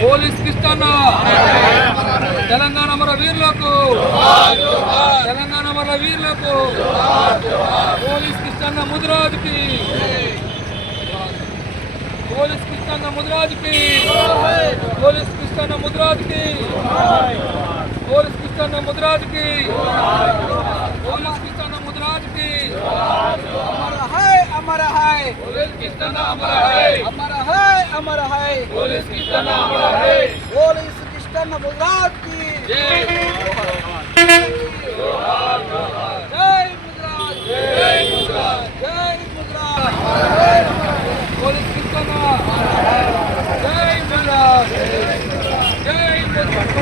Police Kishtanna Telangana మన వీరులకు తెలంగాణ మన వీరులకు పోలీస్ కిష్టన్న ముదిరాజుకి పోలీస్ కిష్టన్న ముదిరాజుకి పోలీస్ కిష్టన్న ముదిరాజుకి పోలీస్ కిష్టన్న ముదిరాజుకి పోలీస్ కిష్టన్న ముదిరాజుకి అమర హై అమర హై పోలీస్ కిష్టన్న అమర హై అమర హై అమర హై पुलिस की तना हमारा है पुलिस की तना मुराद की जय जोहार जोहार जय मुराद जय मुराद जय मुराद पुलिस की तना हमारा है जय मुराद जय मुराद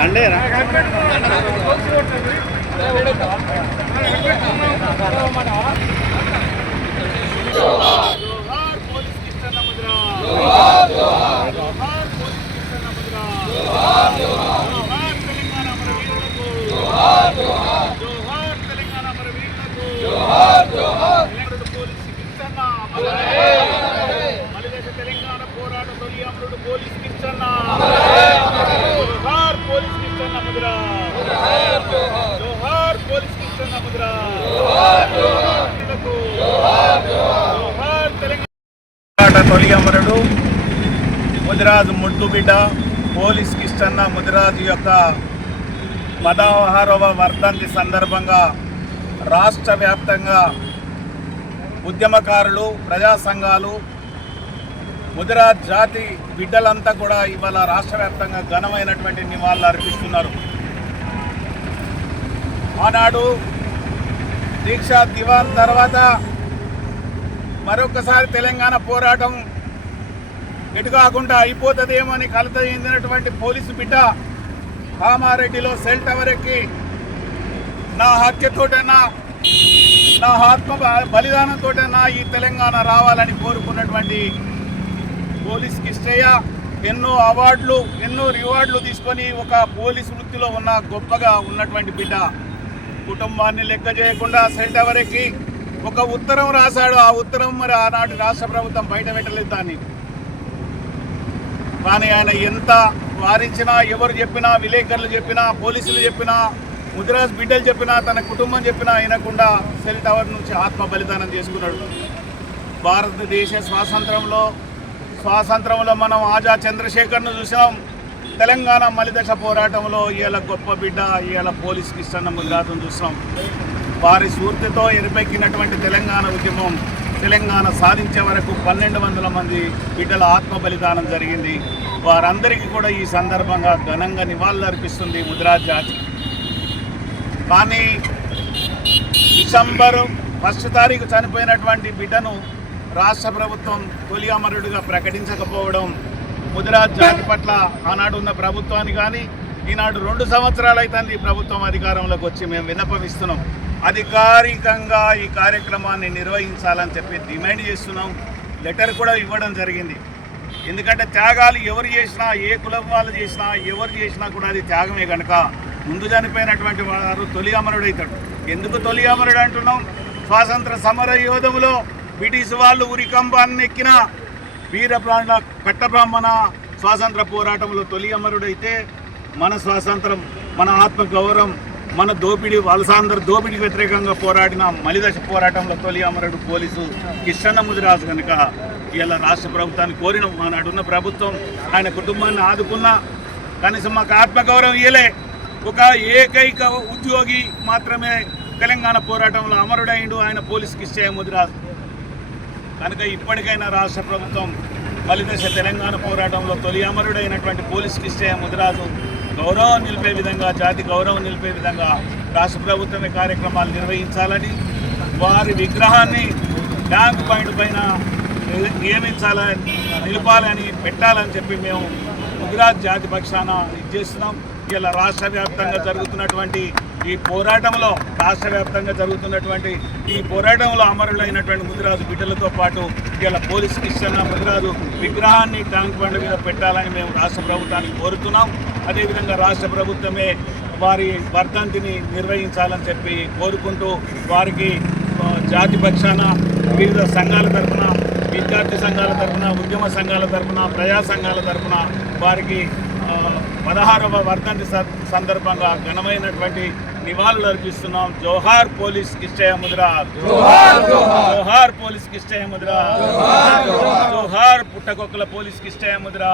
अंडे रा जोहार పోరాట తొలి అమరుడు ముదిరాజు ముద్దు బిడ్డ పోలీస్ కిష్టన్న ముదిరాజు యొక్క పదహారవ వర్ధంతి సందర్భంగా రాష్ట్ర వ్యాప్తంగా ఉద్యమకారులు ప్రజా సంఘాలు ముదిరాజ్ జాతి బిడ్డలంతా కూడా ఇవాళ రాష్ట్ర వ్యాప్తంగా ఘనమైనటువంటి నివాళులు అర్పిస్తున్నారు. ఆనాడు దీక్షా దివాన్ తర్వాత మరొకసారి తెలంగాణ పోరాటం ఎటు కాకుండా అయిపోతుందేమో అని కలత చెందినటువంటి పోలీసు బిడ్డ కామారెడ్డిలో సెల్ టవర్ ఎక్కి నా హత్యతోటైనా నా ఆత్మ బలిదానంతోటైనా ఈ తెలంగాణ రావాలని కోరుకున్నటువంటి పోలీస్ కిష్టయ్య ఎన్నో అవార్డులు ఎన్నో రివార్డులు తీసుకొని ఒక పోలీస్ వృత్తిలో ఉన్న గొప్పగా ఉన్నటువంటి బిడ్డ. కుటుంబాన్ని లెక్క చేయకుండా సెల్ టవర్ ఎక్కి ఒక ఉత్తరం రాశాడు ఆ ఉత్తరం మరి ఆనాటి రాష్ట్ర ప్రభుత్వం బయట పెట్టలేదు దాన్ని. కానీ ఆయన ఎంత వారించినా ఎవరు చెప్పినా విలేకరులు చెప్పినా పోలీసులు చెప్పినా ముదిరాజ్ బిడ్డలు చెప్పినా తన కుటుంబం చెప్పినా వినకుండా సెల్ టవర్ నుంచి ఆత్మ బలిదానం చేసుకున్నాడు. భారతదేశ స్వాతంత్రంలో స్వాతంత్రంలో మనం ఆజా చంద్రశేఖర్ను చూసినాం. తెలంగాణ మలిదశ పోరాటంలో ఇవాళ గొప్ప బిడ్డ ఇవాళ పోలీస్ కిష్టన్న ముద్రాతను చూసినాం. వారి స్ఫూర్తితో ఎరిపెక్కినటువంటి తెలంగాణ ఉద్యమం తెలంగాణ సాధించే వరకు పన్నెండు వందల మంది బిడ్డల ఆత్మ బలిదానం జరిగింది. వారందరికీ కూడా ఈ సందర్భంగా ఘనంగా నివాళులు అర్పిస్తుంది కానీ డిసెంబర్ ఫస్ట్ తారీఖు చనిపోయినటువంటి బిడ్డను రాష్ట్ర ప్రభుత్వం తొలి అమరుడిగా ప్రకటించకపోవడం ముదిరాజ్ జాతి పట్ల ఆనాడు ఉన్న ప్రభుత్వాన్ని కానీ ఈనాడు రెండు సంవత్సరాలు అవుతుంది ప్రభుత్వం అధికారంలోకి వచ్చి మేము విన్నపమిస్తున్నాం అధికారికంగా ఈ కార్యక్రమాన్ని నిర్వహించాలని చెప్పి డిమాండ్ చేస్తున్నాం. లెటర్ కూడా ఇవ్వడం జరిగింది. ఎందుకంటే త్యాగాలు ఎవరు చేసినా ఏ కులం వాళ్ళు చేసినా ఎవరు చేసినా కూడా అది త్యాగమే కనుక ముందు చనిపోయినటువంటి వారు తొలి అమరుడు అవుతాడు ఎందుకు తొలి అమరుడు అంటున్నాం? స్వాతంత్ర సమర యోధములో బ్రిటిష్ వాళ్ళు ఉరికంబాన్ని ఎక్కిన వీర ప్రాణ పట్టబ్రాహ్మణ స్వాతంత్ర పోరాటంలో తొలి అమరుడైతే మన స్వాతంత్రం మన ఆత్మ గౌరవం మన దోపిడీ వలసాంధ్ర దోపిడీకి వ్యతిరేకంగా పోరాడిన మలిదశ పోరాటంలో తొలి అమరుడు పోలీసు కిషన్న ముదిరాజు కనుక ఇలా రాష్ట్ర ప్రభుత్వాన్ని కోరిన ఆనాడున్న ప్రభుత్వం ఆయన కుటుంబాన్ని ఆదుకున్న కనీసం మాకు ఆత్మగౌరవం ఇయలే ఒక ఏకైక ఉద్యోగి మాత్రమే తెలంగాణ పోరాటంలో అమరుడైండు ఆయన పోలీస్ కిష్టయ్య ముదిరాజు. కనుక ఇప్పటికైనా రాష్ట్ర ప్రభుత్వం మలిదశ తెలంగాణ పోరాటంలో తొలి అమరుడైనటువంటి పోలీస్ కిష్టయ్య ముదిరాజు గౌరవం నిలిపే విధంగా జాతి గౌరవం నిలిపే విధంగా రాష్ట్ర ప్రభుత్వమే కార్యక్రమాలు నిర్వహించాలని వారి విగ్రహాన్ని ట్యాంక్ పాయింట్ పైన నియమించాలని నిలపాలని పెట్టాలని చెప్పి మేము గుజరాత్ జాతి పక్షాన ఇచ్చేస్తున్నాం. ఇలా రాష్ట్ర వ్యాప్తంగా జరుగుతున్నటువంటి ఈ పోరాటంలో రాష్ట్ర వ్యాప్తంగా జరుగుతున్నటువంటి ఈ పోరాటంలో అమరులైనటువంటి ముదిరాజు బిడ్డలతో పాటు ఇలా పోలీస్ ఇస్తున్న ముదిరాజు విగ్రహాన్ని ట్యాంక్ బండ్ మీద పెట్టాలని మేము రాష్ట్ర ప్రభుత్వానికి కోరుతున్నాం. అదేవిధంగా రాష్ట్ర ప్రభుత్వమే వారి వర్ధంతిని నిర్వహించాలని చెప్పి కోరుకుంటూ వారికి జాతి పక్షాన వివిధ సంఘాల తరఫున విద్యార్థి సంఘాల తరఫున ఉద్యమ సంఘాల తరఫున ప్రజా సంఘాల తరఫున వారికి పదహారవ వర్ధంతి సందర్భంగా ఘనమైనటువంటి నివాళులు అర్పిస్తున్నాం. జోహార్ పోలీస్ కిష్టయ ముద్ర. జోహార్ పోలీస్ కిష్టయ ముద్ర. జోహార్ పుట్టకొక్కల పోలీస్ కిష్టయ ముద్ర.